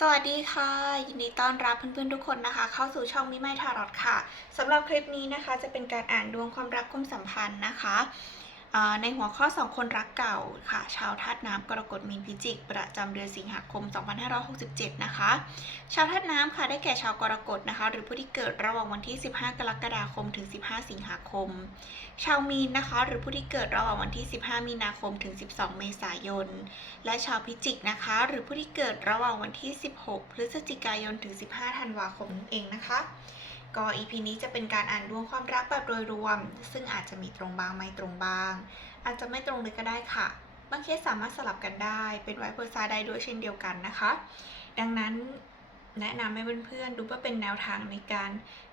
สวัสดีค่ะ ยินดีต้อนรับเพื่อนๆทุกคนนะคะ เข้าสู่ช่องมิไมทารอตค่ะสำหรับคลิปนี้นะคะ จะเป็นการอ่านดวงความรักความสัมพันธ์นะคะ ในหัวข้อ2คนรักเก่าค่ะ ชาวธาตุน้ำกรกฎมีนพิจิก ประจำเดือนสิงหาคม 2567 นะคะ ชาวธาตุน้ำค่ะได้แก่ชาวกรกฎนะคะ หรือผู้ที่เกิดระหว่างวันที่ 15 กรกฎาคมถึง 15 สิงหาคม ชาวมีนนะคะ หรือผู้ที่เกิดระหว่างวันที่ 15 มีนาคมถึง 12 เมษายน และชาวพิจิกนะคะ หรือผู้ที่เกิดระหว่างวันที่ 16 พฤศจิกายนถึง 15 ธันวาคมนั่นเองนะคะ ก็อีพีนี้จะเป็นการอ่านดวงความรักแบบโดยรวม ซึ่งอาจจะมีตรงบ้างไม่ตรงบ้าง อาจจะไม่ตรงเลยก็ได้ค่ะ บางเคสสามารถสลับกันได้ เป็นไวเปอร์ซาได้ด้วยเช่นเดียวกันนะคะ ดังนั้นแนะนำให้เพื่อนๆดูว่าเป็นแนวทางในการ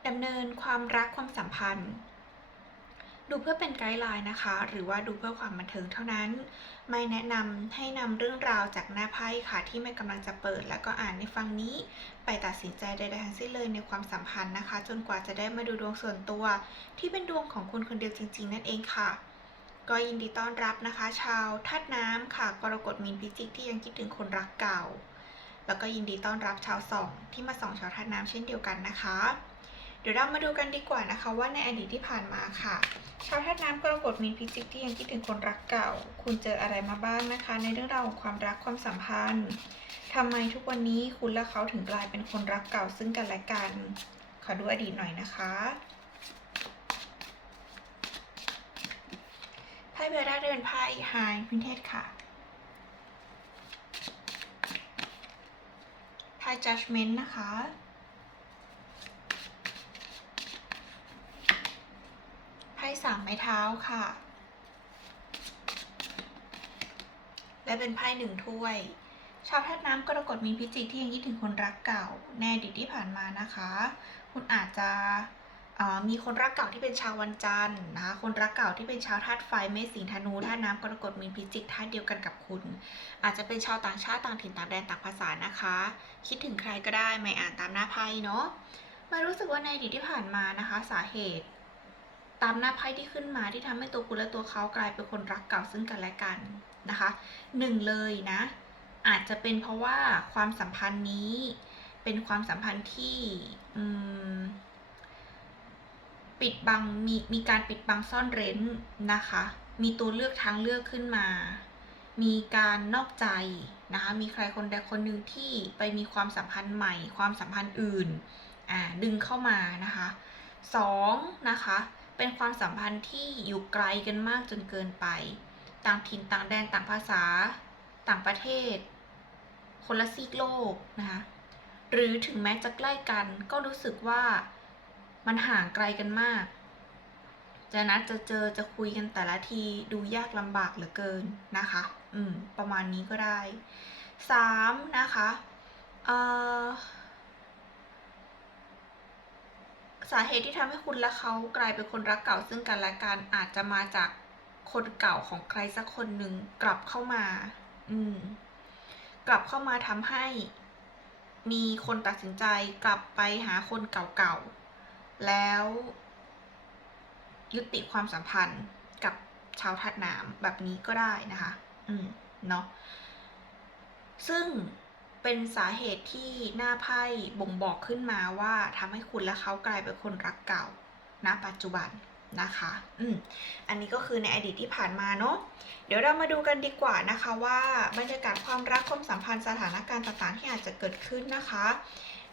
ดำเนินความรักความสัมพันธ์ ดูเพื่อเป็นไกด์ไลน์นะคะ หรือว่าดูเพื่อความบันเทิงเท่านั้น ไม่แนะนำให้นำเรื่องราวจากหน้าไพ่ค่ะ ที่ไม่กำลังจะเปิด แล้วก็อ่านในฟังนี้ ไปตัดสินใจใดๆทั้งสิ้นเลยในความสัมพันธ์นะคะ จนกว่าจะได้มาดูดวงส่วนตัว ที่เป็นดวงของคุณคนเดียวจริง ๆ นั่นเองค่ะก็ยินดีต้อนรับนะคะ ชาวธาตุน้ำค่ะ กรกฎมีนพิจิกที่ยังคิดถึงคนรักเก่า แล้วก็ยินดีต้อนรับชาวส่องที่มาส่องชาวธาตุน้ำเช่นเดียวกันนะคะ เดี๋ยวเรามาดูกันดีกว่านะคะว่าในอดีตที่ผ่านมาค่ะ ชาวธาตุน้ำกรกฎมีพิจิกที่ยังคิดถึงคนรักเก่า คุณเจออะไรมาบ้างนะคะ ในเรื่องราวของความรักความสัมพันธ์ทำไมทุกวันนี้คุณและเขาถึงกลายเป็นคนรักเก่าซึ่งกันและกัน ขอดูอดีตหน่อยนะคะไพ่เบลล่าเดินไพ่ไฮพินเทสค่ะไพ่ judgment นะคะ ไพ่ สามไม้เท้าค่ะ และเป็นไพ่หนึ่งถ้วย ชาวธาตุน้ำกรกฎมีพิจิกที่ยังคิดถึงคนรักเก่าในอดีตที่ผ่านมานะคะ คุณอาจจะมีคนรักเก่าที่เป็นชาววันจันทร์นะคะคนรักเก่าที่เป็นชาวธาตุไฟเมษสิงธนูธาตุน้ำกรกฎมีนพิจิกธาตุเดียวกันกับคุณ อาจจะเป็นชาวต่างชาติต่างถิ่นต่างแดนต่างภาษานะคะ คิดถึงใครก็ได้ไม่อ่านตามหน้าไพ่เนาะมารู้สึกว่าในอดีตที่ผ่านมานะคะ สาเหตุ ตามหน้าไพ่ที่ขึ้นมาที่ทำให้ตัวคุณและตัวเขากลายเป็นคนรักเก่าซึ่งกันและกันนะคะหนึ่งเลยนะ อาจจะเป็นเพราะว่าความสัมพันธ์นี้เป็นความสัมพันธ์ที่ปิดบังมีมีการปิดบังซ่อนเร้นนะคะ มีตัวเลือกทางเลือกขึ้นมา มีการนอกใจนะคะ มีใครคนใดคนหนึ่งที่ไปมีความสัมพันธ์ใหม่ ความสัมพันธ์อื่น อ่า ดึงเข้ามานะคะสองนะคะ เป็นความสัมพันธ์ที่อยู่ไกลกันมากจนเกินไป ต่างถิ่นต่างแดนต่างภาษา ต่างประเทศ คนละซีกโลกนะคะหรือถึงแม้จะใกล้กันก็รู้สึกว่ามันห่างไกลกันมาก จะนัดจะเจอจะคุยกันแต่ละทีดูยากลำบากเหลือเกินนะคะ อืม ประมาณนี้ก็ได้สามนะคะ เอ่อ สาเหตุที่ทำให้คุณและเขากลายเป็นคนรักเก่าซึ่งกันและกันอาจจะมาจากคนเก่าของใครสักคนหนึ่งกลับเข้ามา อืม กลับเข้ามาทำให้ มีคนตัดสินใจกลับไปหาคนเก่าๆ แล้ว ยุติความสัมพันธ์กับชาวทัดน้ำแบบนี้ก็ได้นะคะ อืม เนาะ ซึ่ง เป็นสาเหตุที่หน้าไพ่บ่งบอกขึ้นมาว่าทำให้คุณและเขากลายเป็นคนรักเก่าณปัจจุบันนะคะ อืม อันนี้ก็คือในอดีตที่ผ่านมาเนาะ เดี๋ยวเรามาดูกันดีกว่านะคะว่าบรรยากาศความรักความสัมพันธ์สถานการณ์ต่างๆ ที่อาจจะเกิดขึ้นนะคะ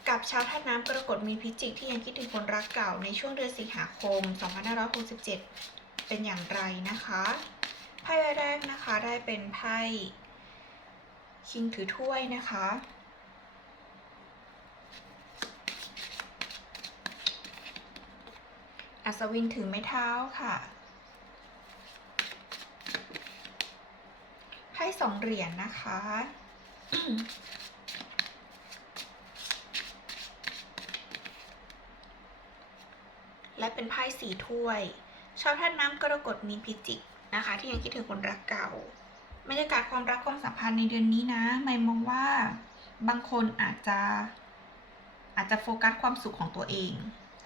กับชาวธาตุน้ำกรกฎมีพิจิกที่ยังคิดถึงคนรักเก่าในช่วงเดือนสิงหาคม 2567 เป็นอย่างไรนะคะ ไพ่แรกนะคะได้เป็นไพ่ คิงถือถ้วยนะคะ อัศวินถือไม้เท้าค่ะไพ่สองเหรียญนะคะและเป็นไพ่สีถ้วย ชาวท่านน้ำกรกฎมีนพิจิกนะคะ ที่ยังคิดถึงคนรักเก่า บรรยากาศความรักความสัมพันธ์ในเดือนนี้นะไม่มองว่าบางคนอาจจะอาจจะโฟกัสความสุขของตัวเอง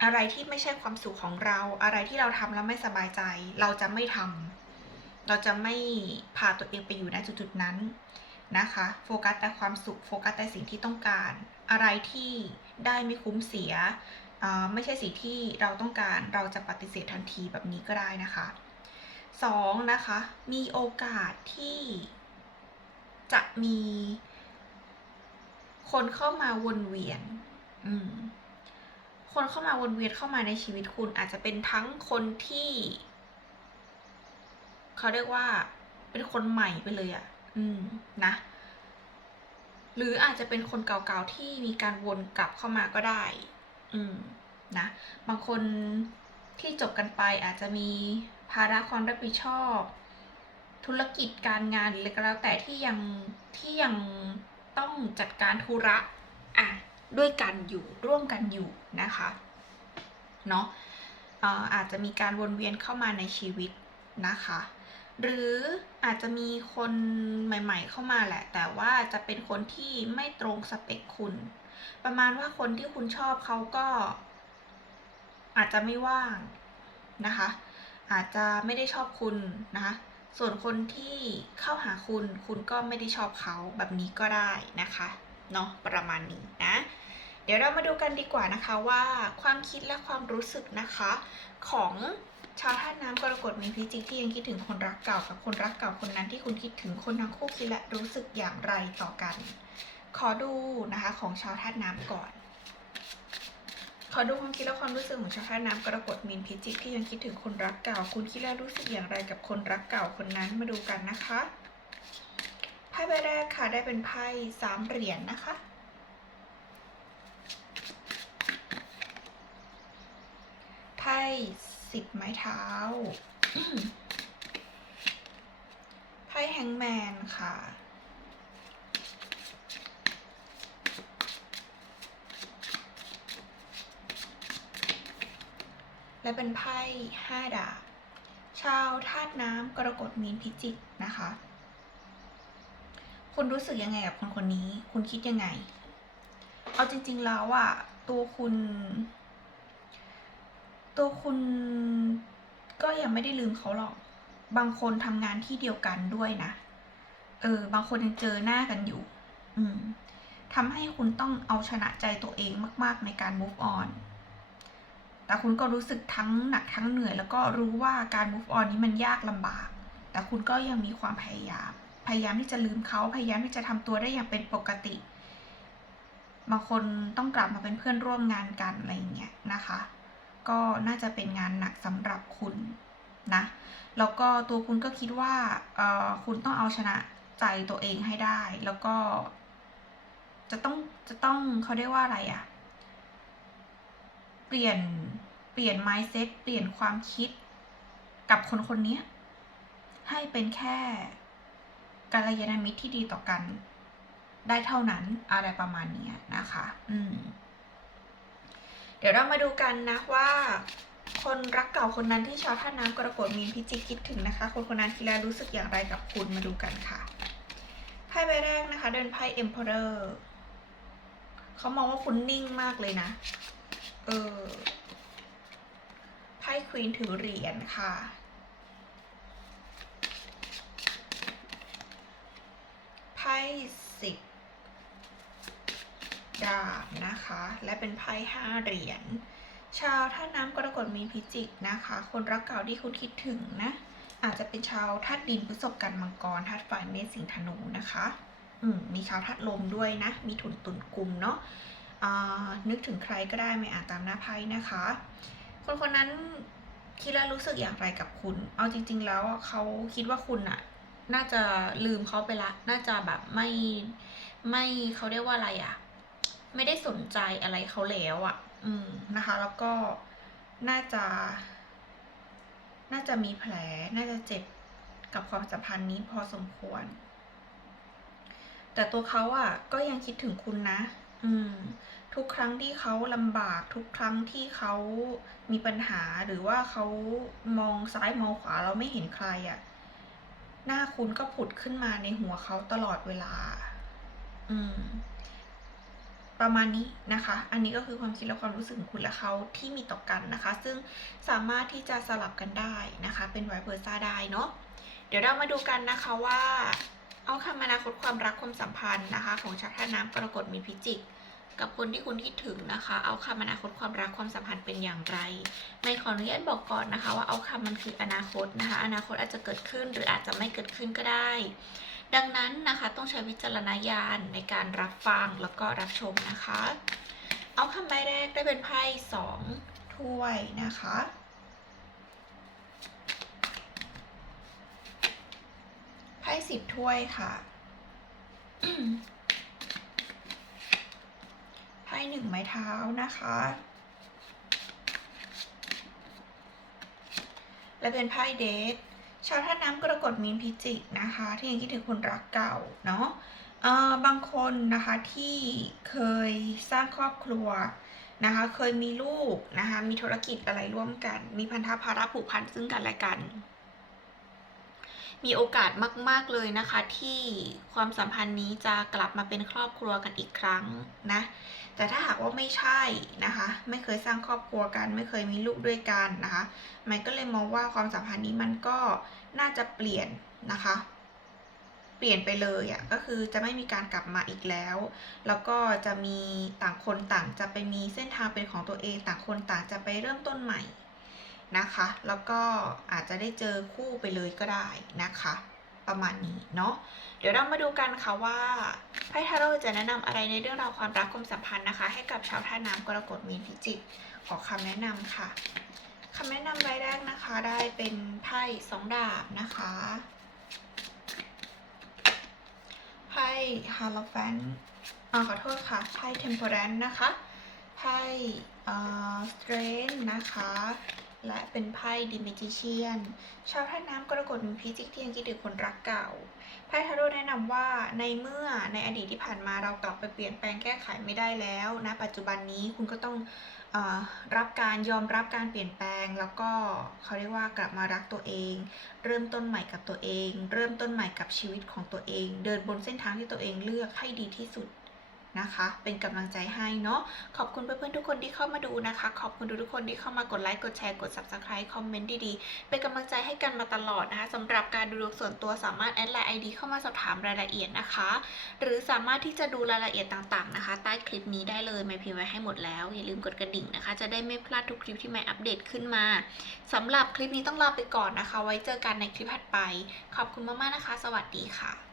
อะไรที่ไม่ใช่ความสุขของเรา อะไรที่เราทำแล้วไม่สบายใจ เราจะไม่ทำเราจะไม่พาตัวเองไปอยู่ณจุดๆนั้นนะคะ โฟกัสแต่ความสุข โฟกัสแต่สิ่งที่ต้องการ อะไรที่ได้ไม่คุ้มเสียอ่าไม่ใช่สิ่งที่เราต้องการ เราจะปฏิเสธทันทีแบบนี้ก็ได้นะคะ สองนะคะ มีโอกาสที่จะมีคนเข้ามาวนเวียน อืม คนเข้ามาวนเวียนเข้ามาในชีวิตคุณอาจจะเป็นทั้งคนที่ เขาเรียกว่า เป็นคนใหม่ไปเลยอะ่ะ อืม นะ หรืออาจจะเป็นคนเก่าๆที่มีการวนกลับเข้ามาก็ได้ อืม นะ บางคนที่จบกันไปอาจจะมี ภาระความรับผิดชอบ ธุรกิจการงานหรืออะไรก็แล้วแต่ที่ยังที่ยังต้องจัดการธุระอะด้วยกันอยู่ร่วมกันอยู่นะคะเนาะเอ่ออาจจะมีการวนเวียนเข้ามาในชีวิตนะคะ หรืออาจจะมีคนใหม่ ๆ เข้ามาแหละ แต่ว่าจะเป็นคนที่ไม่ตรงสเปคคุณ ประมาณว่าคนที่คุณชอบเขาก็อาจจะไม่ว่างนะคะ อาจจะไม่ได้ชอบคุณนะคะส่วนคนที่เข้าหาคุณ คุณก็ไม่ได้ชอบเขาแบบนี้ก็ได้นะคะเนาะประมาณนี้นะ เดี๋ยวเรามาดูกันดีกว่านะคะว่าความคิดและความรู้สึกนะคะ ของชาวธาตุน้ำกรกฎมีพิจิกที่ยังคิดถึงคนรักเก่ากับคนรักเก่าคนนั้นที่คุณคิดถึงคนทั้งคู่คิดและรู้สึกอย่างไรต่อกัน ขอดูนะคะของชาวธาตุน้ำก่อน ขอดูความคิดและความรู้สึกของชาวธาตุน้ำกรกฎมีนพิจิกที่ยังคิดถึงคนรักเก่า คุณคิดและรู้สึกอย่างไรกับคนรักเก่าคนนั้นมาดูกันนะคะไพ่ใบแรกค่ะได้เป็นไพ่สามเหรียญนะคะ ไพ่สิบไม้เท้า ไพ่แฮงแมนค่ะ และเป็นไพ่ห้าดาบชาวธาตุน้ำกรกฎมีนพิจิกนะคะ คุณรู้สึกยังไงกับคนคนนี้ คุณคิดยังไง เอาจริง ๆ แล้วอะตัวคุณ ตัวคุณก็ยังไม่ได้ลืมเขาหรอก บางคนทำงานที่เดียวกันด้วยนะ เออ บางคนยังเจอหน้ากันอยู่ อืมทำให้คุณต้องเอาชนะใจตัวเองมาก ๆ ในการ move on แต่คุณก็รู้สึกทั้งหนักทั้งเหนื่อย แล้วก็รู้ว่าการ move on นี้มันยากลำบาก แต่คุณก็ยังมีความพยายาม พยายามที่จะลืมเขา พยายามที่จะทำตัวได้อย่างเป็นปกติ บางคนต้องกลับมาเป็นเพื่อนร่วมงานกันอะไรอย่างเงี้ยนะคะ ก็น่าจะเป็นงานหนักสำหรับคุณนะ แล้วก็ตัวคุณก็คิดว่าเออคุณต้องเอาชนะใจตัวเองให้ได้ แล้วก็ จะต้องจะต้องเขาเรียกว่าอะไรอะเปลี่ยน เปลี่ยน mindset เปลี่ยนความคิดกับคนคนนี้ให้เป็นแค่กัลยาณมิตรที่ดีต่อกัน ได้เท่านั้นอะไรประมาณนี้นะคะ อืม เดี๋ยวเรามาดูกันนะว่า คนรักเก่าคนนั้นที่ชาวท่าน้ำกรกฎมีนพิจิกคิดถึงนะคะ คนคนนั้นทีแรกรู้สึกอย่างไรกับคุณมาดูกันค่ะไพ่ใบแรกนะคะ เดินไพ่ Emperor เขามองว่าคุณนิ่งมากเลยนะ เออ ไพ่ควีนถือเหรียญค่ะ ไพ่สิบดาบนะคะ และเป็นไพ่ห้าเหรียญ ชาวท่าน้ำกรกฎมีพิจิกนะคะ คนรักเก่าที่คุณคิดถึงนะ อาจจะเป็นชาวธาตุดินพฤษภกันมังกรธาตุไฟเมษสิงห์ธนูนะคะ อืมมีชาวธาตุลมด้วยนะ มีถุนตุนกุมเนาะนึกถึงใครก็ได้ไม่อ่านตามหน้าไพ่นะคะ คนคนนั้นคิดแล้วรู้สึกอย่างไรกับคุณ เอาจริง ๆ แล้วเขาคิดว่าคุณอะน่าจะลืมเขาไปละ น่าจะแบบไม่ไม่เขาเรียกว่าอะไรอะไม่ได้สนใจอะไรเขาแล้วอะอืมนะคะ แล้วก็น่าจะ น่าจะมีแผล น่าจะเจ็บกับความสัมพันธ์นี้พอสมควร แต่ตัวเขาอะก็ยังคิดถึงคุณนะ อืม ทุกครั้งที่เขาลำบากทุกครั้งที่เขามีปัญหาหรือว่าเขามองซ้ายมองขวาเราไม่เห็นใครอะ่ะหน้าคุณก็ผุดขึ้นมาในหัวเขาตลอดเวลา อืม ประมาณนี้นะคะ อันนี้ก็คือความคิดและความรู้สึกของคุณและเขาที่มีต่อกันนะคะ ซึ่งสามารถที่จะสลับกันได้นะคะ เป็นไวเ e อร์ซ่าได้เนาะ เดี๋ยวเรามาดูกันนะคะว่า เอาคำอนาคตความรักความสัมพันธ์นะคะ ของชาวท่าน้ำกรกฎมีพิจิก กับคนที่คุณคิดถึงนะคะ เอาคำอนาคตความรักความสัมพันธ์เป็นอย่างไร ไม่ขออนุญาตบอกก่อนนะคะ ว่าเอาคำมันคืออนาคตนะคะ อนาคตอาจจะเกิดขึ้นหรืออาจจะไม่เกิดขึ้นก็ได้ ดังนั้นนะคะต้องใช้วิจารณญาณในการรับฟังแล้วก็รับชมนะคะ เอาคำใบแรกได้เป็นไพ่สองถ้วยนะคะไพ่สิบถ้วยค่ะ ไพ่หนึ่งไม้เท้านะคะ และเป็นไพ่เดทชาวท่าน้ำกรกฎมีนพิจิกนะคะ ที่ยังคิดถึงคนรักเก่าเนาะเอ่อบางคนนะคะที่เคยสร้างครอบครัวนะคะ เคยมีลูกนะคะ มีธุรกิจอะไรร่วมกัน มีพันธะภาระผูกพันซึ่งกันและกัน มีโอกาสมาก ๆ เลยนะคะ ที่ความสัมพันธ์นี้จะกลับมาเป็นครอบครัวกันอีกครั้งนะ แต่ถ้าหากว่าไม่ใช่นะคะ ไม่เคยสร้างครอบครัวกัน ไม่เคยมีลูกด้วยกันนะคะมันก็เลยมองว่าความสัมพันธ์นี้มันก็น่าจะเปลี่ยนนะคะ เปลี่ยนไปเลยอะ่ะก็คือจะไม่มีการกลับมาอีกแล้ว แล้วก็จะมีต่างคนต่างจะไปมีเส้นทางเป็นของตัวเอง ต่างคนต่างจะไปเริ่มต้นใหม่ นะคะ แล้วก็อาจจะได้เจอคู่ไปเลยก็ได้นะคะ ประมาณนี้เนาะเดี๋ยวเรามาดูกันค่ะว่าไพ่ทาโร่จะแนะนำอะไรในเรื่องราวความรักความสัมพันธ์นะคะ ให้กับชาวท่าน้ำกรกฎมีนพิจิกขอคำแนะนำค่ะคำแนะนำใบแรกนะคะ ได้เป็นไพ่สองดาบนะคะไพ่ฮาร์ลแฟนอ่าขอโทษค่ะไพ่เทมเพอร์แรนนะคะไพ่เอ่อสเตรนนะคะ และเป็นไพ่ดิมิจิเชียน ชาวท่าน้ำกรกฎมีพิจิกที่ยังคิดถึงคนรักเก่า ไพ่ทาโร่แนะนำว่าในเมื่อในอดีตที่ผ่านมาเรากลับไปเปลี่ยนแปลงแก้ไขไม่ได้แล้วนะปัจจุบันนี้คุณก็ต้องอรับการยอมรับการเปลี่ยนแปลง แล้วก็เขาเรียกว่ากลับมารักตัวเอง เริ่มต้นใหม่กับตัวเอง เริ่มต้นใหม่กับชีวิตของตัวเอง เดินบนเส้นทางที่ตัวเองเลือกให้ดีที่สุด นะคะ เป็นกำลังใจให้เนาะขอบคุณเพื่อนๆทุกคนที่เข้ามาดูนะคะ ขอบคุณทุกคนที่เข้ามากดไลค์กดแชร์กด subscribe คอมเมนต์ดีๆเป็นกำลังใจให้กันมาตลอดนะคะสำหรับการดูดวงส่วนตัวสามารถแอดไลน์ ID เข้ามาสอบถามรายละเอียดนะคะ หรือสามารถที่จะดูรายละเอียดต่างๆนะคะ ใต้คลิปนี้ได้เลยไม่พิมพ์ไว้ให้หมดแล้ว อย่าลืมกดกระดิ่งนะคะ จะได้ไม่พลาดทุกคลิปที่ไม่อัปเดตขึ้นมาสำหรับคลิปนี้ต้องลาไปก่อนนะคะ ไว้เจอกันในคลิปถัดไป ขอบคุณมากๆนะคะ สวัสดีค่ะ